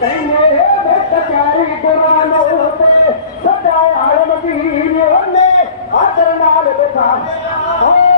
ਕਹਿੰਦੇ ਵਿੱਚ ਚਾਰੀ ਗੁਰਾਂ ਨੂੰ ਤੇ ਸਦਾ ਆਲਮਗੀਰ ਉਹਨੇ ਆਦਰ ਨਾਲ ਦਿਖਾਇਆ